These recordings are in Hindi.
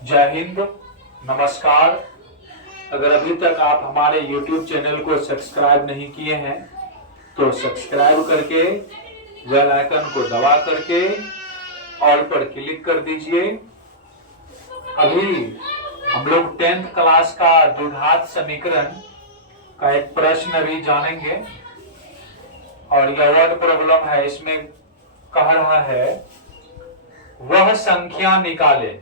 जय हिंद, नमस्कार। अगर अभी तक आप हमारे YouTube चैनल को सब्सक्राइब नहीं किए हैं तो सब्सक्राइब करके बेल आइकन को दबा करके ऑल पर क्लिक कर दीजिए। अभी हम लोग 10th क्लास का द्विघात समीकरण का एक प्रश्न अभी जानेंगे और यह वर्ड प्रॉब्लम है। इसमें कह रहा है वह संख्या निकाले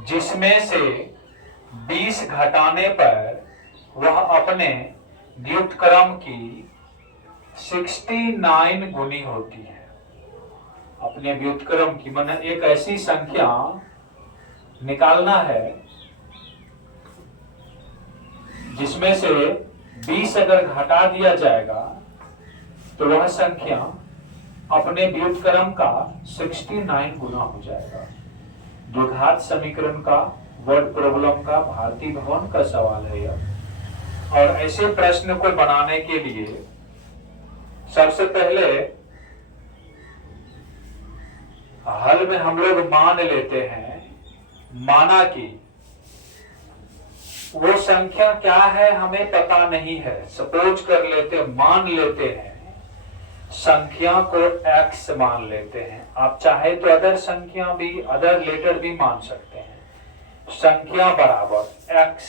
जिसमें से 20 घटाने पर वह अपने व्युत्क्रम की 69 गुनी होती है। अपने व्युत्क्रम की मतलब एक ऐसी संख्या निकालना है जिसमें से 20 अगर घटा दिया जाएगा तो वह संख्या अपने व्युत्क्रम का 69 गुना हो जाएगा। द्विघात समीकरण का वर्ड प्रॉब्लम का भारतीय भवन का सवाल है यह। और ऐसे प्रश्न को बनाने के लिए सबसे पहले हल में हम लोग मान लेते हैं, माना कि वो संख्या क्या है हमें पता नहीं है। सपोज कर लेते, मान लेते हैं संख्या को x मान लेते हैं। आप चाहे तो अदर संख्या भी, अदर लेटर भी मान सकते हैं। संख्या बराबर x,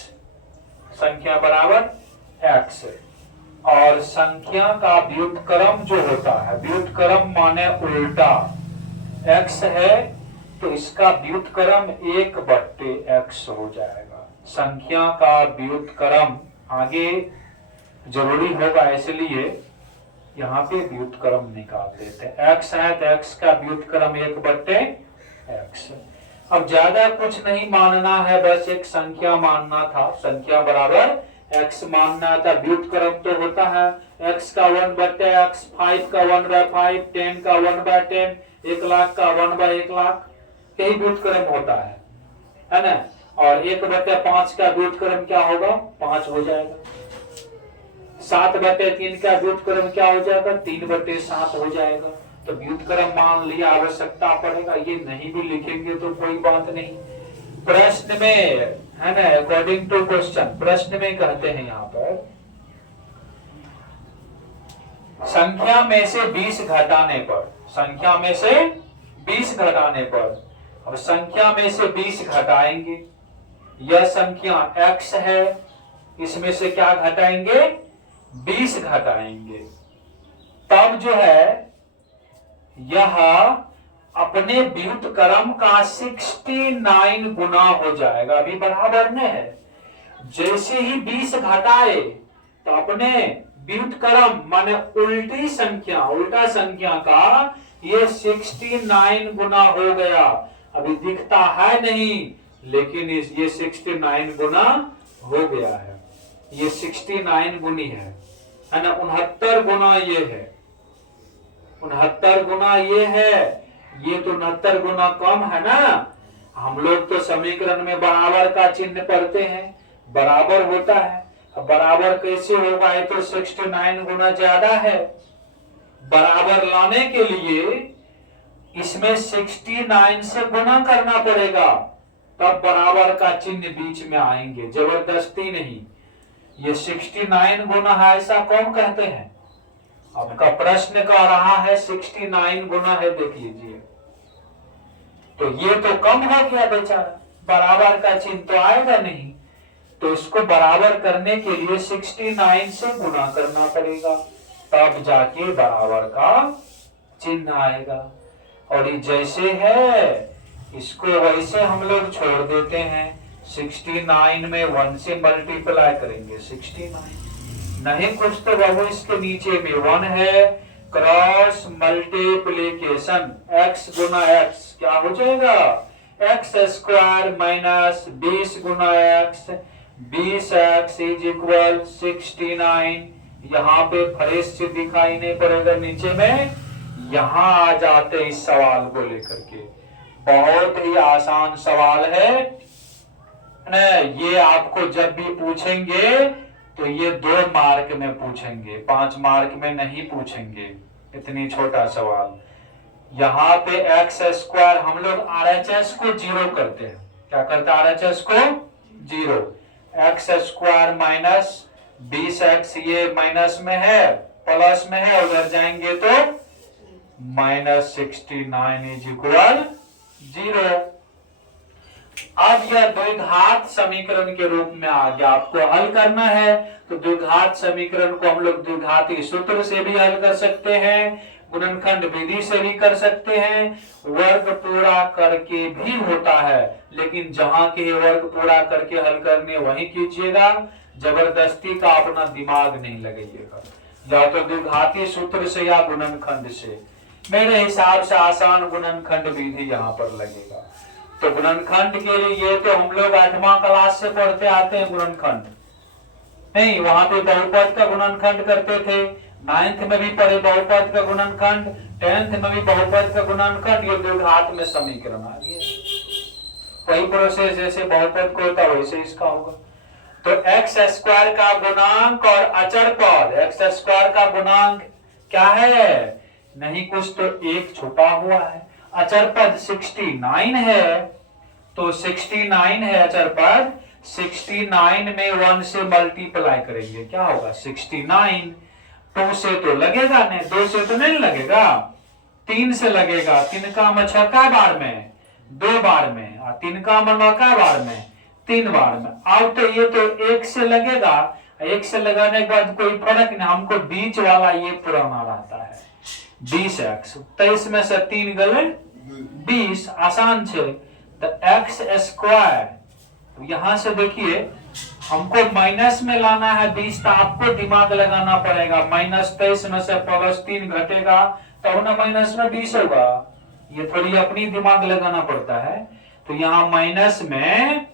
संख्या बराबर x और संख्या का व्युत्क्रम जो होता है, व्युत्क्रम माने उल्टा, x है तो इसका व्युत्क्रम 1/x हो जाएगा। संख्या का व्युत्क्रम आगे जरूरी होगा, इसलिए यहाँ पे व्युत्क्रम निकाल देते हैं। x है तो x का व्युत्क्रम 1/x। अब ज्यादा कुछ नहीं मानना है, बस एक संख्या मानना था। संख्या बराबर x मानना था। व्युत्क्रम तो होता है x का 1/x, 5 का 1/5, 10 का 1/10, 1,00,000 का 1/1,00,000, यही व्युत्क्रम होता है ना। और 1/5 का व्युत्क्रम क्या होगा? 5 हो जाएगा। 7/3 का व्युत्क्रम क्या हो जाएगा? 3/7 हो जाएगा। तो व्युत्क्रम मान लिया, आवश्यकता पड़ेगा, ये नहीं भी लिखेंगे तो कोई बात नहीं। प्रश्न में है ना, अकॉर्डिंग टू क्वेश्चन, प्रश्न में कहते हैं यहाँ पर संख्या में से 20 घटाने पर, संख्या में से 20 घटाने पर, अब संख्या में से 20 घटाएंगे। यह संख्या x है, इसमें से क्या घटाएंगे? 20 घटाएंगे। तब जो है यह अपने व्युत्क्रम का 69 गुना हो जाएगा। अभी बराबर में है, जैसे ही 20 घटाए तो अपने व्युत्क्रम माने उल्टी संख्या, उल्टा संख्या का ये 69 गुना हो गया। अभी दिखता है नहीं, लेकिन ये 69 गुना हो गया है। ये 69 गुनी है ना। 69 गुना ये है, 69 गुना ये है, ये तो 69 गुना कम है ना। हम लोग तो समीकरण में बराबर का चिन्ह पढ़ते हैं, बराबर होता है। अब बराबर कैसे होगा? ये तो 69 गुना ज्यादा है। बराबर लाने के लिए इसमें 69 से गुना करना पड़ेगा, तब बराबर का चिन्ह बीच में आएंगे, जबरदस्ती नहीं। ये 69 गुना है ऐसा कौन कहते हैं? आपका प्रश्न कह रहा है 69 गुना है, देख लीजिए। तो ये तो कम हो गया बेचारा, बराबर का चिन्ह तो आएगा नहीं। तो इसको बराबर करने के लिए 69 से गुना करना पड़ेगा, तब जाके बराबर का चिन्ह आएगा। और ये जैसे है इसको वैसे हम लोग छोड़ देते हैं। 69 में 1 से मल्टीप्लाई करेंगे, 69 नहीं कुछ तो बाबू इसके नीचे में 1 है। क्रॉस मल्टीप्लीकेशन x गुना x क्या हो जाएगा? x² minus 20 Guna x, 20x is equal 69। यहाँ पे फ्रेश से दिखाई नहीं पड़ेगा नीचे में। यहाँ आ जाते इस सवाल को लेकर के, बहुत ही आसान सवाल है ना। ये आपको जब भी पूछेंगे तो ये 2 मार्क में पूछेंगे, 5 मार्क में नहीं पूछेंगे। इतनी छोटा सवाल। यहाँ पे x² हम लोग RHS को 0 करते हैं। क्या करता है RHS को 0। एक्स स्क्वायर माइनस 20x, ये माइनस में है प्लस में है, उधर जाएंगे तो -69 इज इक्वल 0। अब यह द्विघात समीकरण के रूप में आ गया, आपको हल करना है। तो द्विघात समीकरण को हम लोग द्विघाती सूत्र से भी हल कर सकते हैं, गुणनखंड विधि से भी कर सकते हैं, वर्ग पूरा करके भी होता है। लेकिन जहां के वर्ग पूरा करके हल करने वहीं कीजिएगा, जबरदस्ती का अपना दिमाग नहीं लगाइएगा, या तो द्विघाती सूत्र से या गुणनखंड से। मेरे हिसाब से आसान गुणनखंड विधि यहाँ पर लगेगा। तो गुणनखंड के लिए तो हम लोग 8वां क्लास से पढ़ते आते हैं गुणनखंड, नहीं वहां पे बहुपद का गुणनखंड करते थे, 9th में भी पढ़े बहुपद का गुणनखंड, 10th में भी बहुपद का गुणनखंड। ये द्विघात में समीकरण आ गया, वही प्रोसेस जैसे बहुपद को होता वैसे इसका होगा। तो एक्स स्क्वायर का गुणांक और अचर पद, एक्स स्क्वायर का गुणांक क्या है, नहीं कुछ तो एक छुपा हुआ है। अचर पद 69 है, तो 69 है अचर पद, 69 में 1 से मल्टीप्लाई करेंगे, क्या होगा 69। 2 से तो लगेगा नहीं, 2 से तो नहीं लगेगा, 3 से लगेगा। 3 का मछा का बार में 2 बार में, और 3 का मनवा का बार में 3 बार में। अब तो ये तो 1 से लगेगा, 1 से लगाने के बाद कोई फर्क नहीं, हमको बीच वाला ये पुराना रहता है 20x। 23 में से 3 गए 20, आसान छे। तो एक्स स्क्वायर, यहां से देखिए हमको माइनस में लाना है 20, तो आपको दिमाग लगाना पड़ेगा। -23 में से +3 घटेगा तब ना माइनस में 20 होगा, ये थोड़ी अपनी दिमाग लगाना पड़ता है। तो यहाँ माइनस में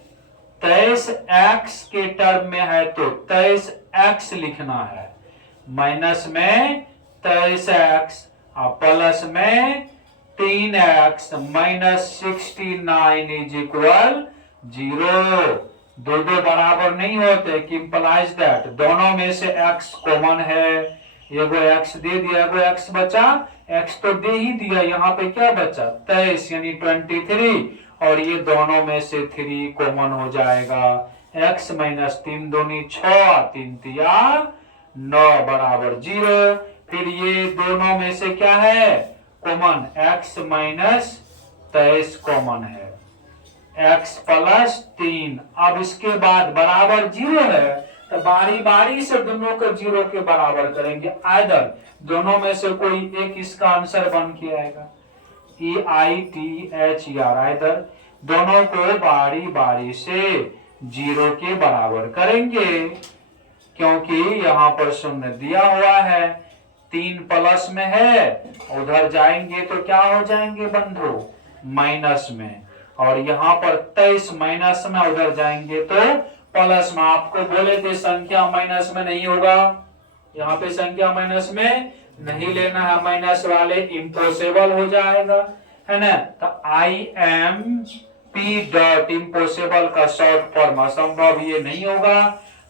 23x के टर्म में है तो 23x लिखना है, माइनस में 23x और प्लस में 3x, -69 इज इक्वल 0। दो बराबर नहीं होते, कि इम्प्लाइज दैट दोनों में से x कॉमन है। एगो x दे दिया, एगो x बचा, x तो दे ही दिया, यहाँ पे क्या बचा 23 यानी 23, और ये दोनों में से 3 कॉमन हो जाएगा। x - 3 दूनी 6, 3 तिया 9 बराबर 0। फिर ये दोनों में से क्या है कॉमन, x - 23 कॉमन है, x + 3। अब इसके बाद बराबर 0 है, तो बारी बारी से दोनों को 0 के बराबर करेंगे। आइदर दोनों में से कोई एक इसका आंसर बन के आएगा, EITHER, आइदर दोनों को बारी बारी से 0 के बराबर करेंगे, क्योंकि यहाँ पर शून्य दिया हुआ है, 3 प्लस में है, उधर जाएंगे तो क्या हो जाएंगे बंधु माइनस में, और यहाँ पर 23 माइनस में, उधर जाएंगे तो प्लस में। आपको बोले थे संख्या माइनस में नहीं होगा, यहाँ पे संख्या माइनस में नहीं लेना है, माइनस वाले इम्पॉसिबल हो जाएगा, है ना। तो IMP इम्पॉसिबल का शॉर्ट फॉर्म, असंभव ये नहीं होगा,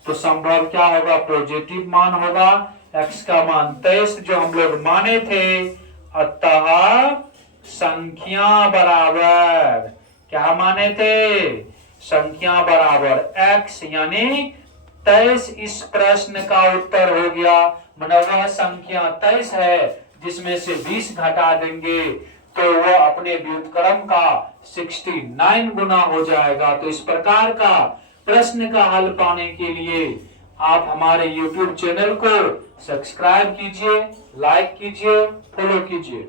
तो संभव क्या होगा पॉजिटिव मान होगा। x का मान 23 जो हम लोग माने थे, अतः संख्या बराबर क्या माने थे, संख्या बराबर x, यानी 23 इस प्रश्न का उत्तर हो गया। मतलब वह संख्या 23 है जिसमें से 20 घटा देंगे तो वह अपने व्युत्क्रम का 69 गुना हो जाएगा। तो इस प्रकार का प्रश्न का हल पाने के लिए आप हमारे YouTube चैनल को सब्सक्राइब कीजिए, लाइक कीजिए, फॉलो कीजिए।